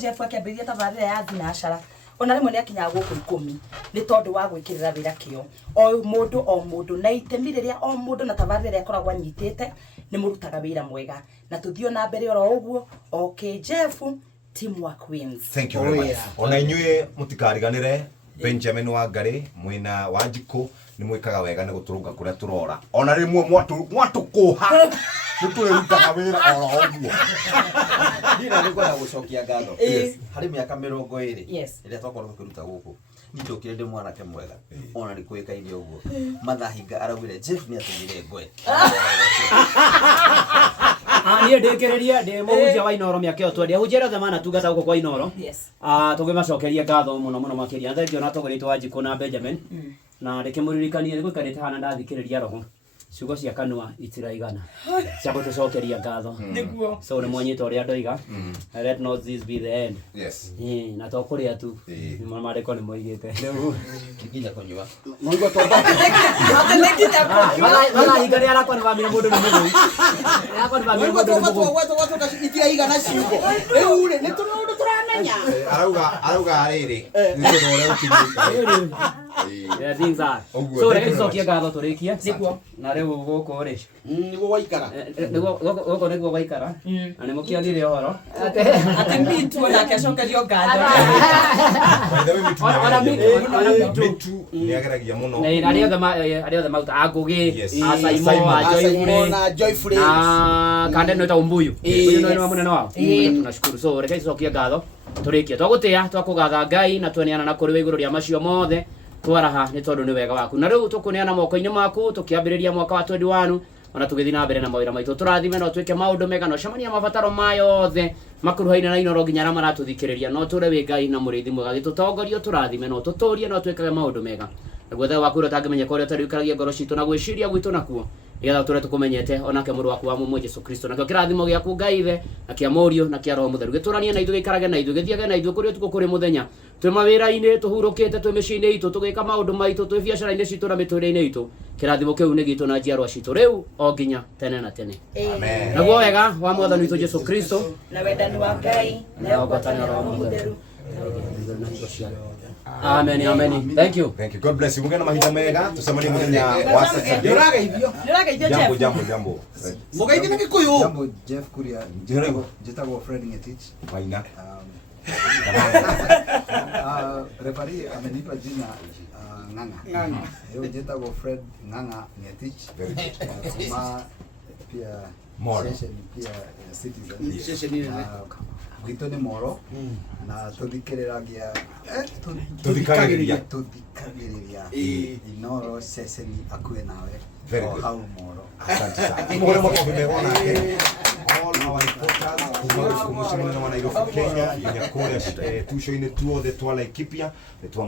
Jeff akiambĩrĩria tabarĩra ya thinacara ona rĩmwe nĩ akinyaga gũkũ ikũmi nĩ tondũ wa gwĩkĩrĩra wĩra kĩo o mũndũ na itemi rĩrĩa o mũndũ na tabarĩra ĩrĩa akoragwo anyitĩte nĩ mũrutaga wĩra mwega na tũthiĩ na mbere oro ũguo okay Jeff teamwork wins. Thank you very much. Ona inyuĩ mũtikariganĩre Benjamin Wangari mwina Wanjikũ nĩ mwĩkaga wega nĩ gũtũrũnga kũrĩa tũrora ona rĩmwe mwatũkũha nĩtũrutaga wĩra oro ũguo. Ndina nĩ kwenda gũcokia ngatho harĩ mĩaka 20 ĩrĩa twakorwo tũkĩruta gũkũ nĩtũkire ndĩ mwanake mwega ona nĩ kwĩkaine ũguo mathahinga araugire Jeff nĩ atũmire ngwe niĩ ndĩkĩrĩria ndĩ mũhunjia wa Inoro mĩaka ĩyo twendia hunjia othe manatungata gũkũ kwa Inoro tũngĩmacokeria ngatho mũno makĩria thengio na tũgũrĩtwo Wanjikũ na Benjamin na ndĩkĩmũririkania nĩ gũikarĩte hana ndathikĩrĩria roho ciugo cia kanua itiraigana cia gũtũcokeria ngatho so nĩ mwanyita ũrĩa ndoiga let not this be the end. Yes. Na tũkũrĩa tu marĩko nĩ moigĩte rĩu kinya kũnyua moigwa tomba malaika nĩ arakwana bamĩra mũndũ nĩ mũgũi arakwana bamĩra mũndũ nĩ mũgũi itiraigana ciugo rĩu nĩ tũramenya arauga rĩrĩ nĩ tũrore ũkĩnyita yeah, things are. So reke tucokie ngatho tũrĩkie nĩguo na rĩu gũkũ rĩ nĩguo waikara gũkũ nĩguo waikara na nĩ mũkĩathire ũhoro atĩ Mitu onake acokerio ngatho Mitu nĩ ageragia mũno arĩa othe mautaga Ngũgĩ Saimo na Joyfrey na kande no ta Umbuyu uyu no mũnene wao tunashukuru so reke tucokie ngatho tũrĩkie twagũtĩa twakũgatha Ngai na tweneana na kũrĩ igũrũ rĩa macio mothe twaraha nĩ tondũ nĩ wega waku na rĩu tũkũneana moko-inĩ maku tũkĩambĩrĩria mwaka wa 21 ona tũgĩthiĩ na mbere na mawĩra maitũ tũrathime no twĩke maũndũ mega no cemania mabataro mayothe makuruhaine na Inoro nginya arĩa maratũthikĩrĩria no tũre wĩ Ngai na mũrĩithi mwega gĩtũtongorio tũrathime no tũtũrie no twĩkage maũndũ mega naguo thayũ waku ũrĩa ũtangĩmenyeka ũrĩa ũtarĩikaragia ngoro citũ na gwĩciria gwitũ nakuo nĩgetha tũre tũkũmenyete onake mũrũ waku wa mũmwe Jesũ Kristo nakĩo kĩrathimo gĩaku Ngai Ithe na kĩa Mũriũ na kĩa Roho Mũtheru gĩtũranie na ithuĩ gĩikarage na ithuĩ gĩthiage na ithuĩ kũrĩ ũtukũ kũrĩ mũthenya twĩ mawĩra-inĩ tũhurũkĩte twĩ mĩciĩ-inĩ itũ tũgĩka maũndũ maitũ twĩ biacara-inĩ citũ na mĩtũrĩre-inĩ itũ kĩrathimo kĩu nĩ gitũ na njiarwa citũ rĩu o nginya tene na tene amen. Naguo wega wa Mwathani witũ Jesũ Kristo na wendani wa Ngai na ũgwatanĩro wa Roho Mũtheru amen amen. Thank you God bless you. Mugena na mahinda mega tucemanie mũthenya wa Saturday. Jeff Jambo mũgeithie na Gĩkũyũ Jambo Jeff Kuria njĩtagwo Fred Ngetich Maina referee amenipa jina Ng'ang'a. Leo njĩtagwo Fred Ng'ang'a Ngetich kuma pia session pia Citizen gwitũ nĩ Moro na tũthikĩrĩragia Inoro session akuwe nawe o hau Moro. Asante sana. Mwana makofi mega nake. All our reporters kuma Nairobi Kenya nginya kũrĩa tuco-inĩ tuothe twa Laikipia nĩ twa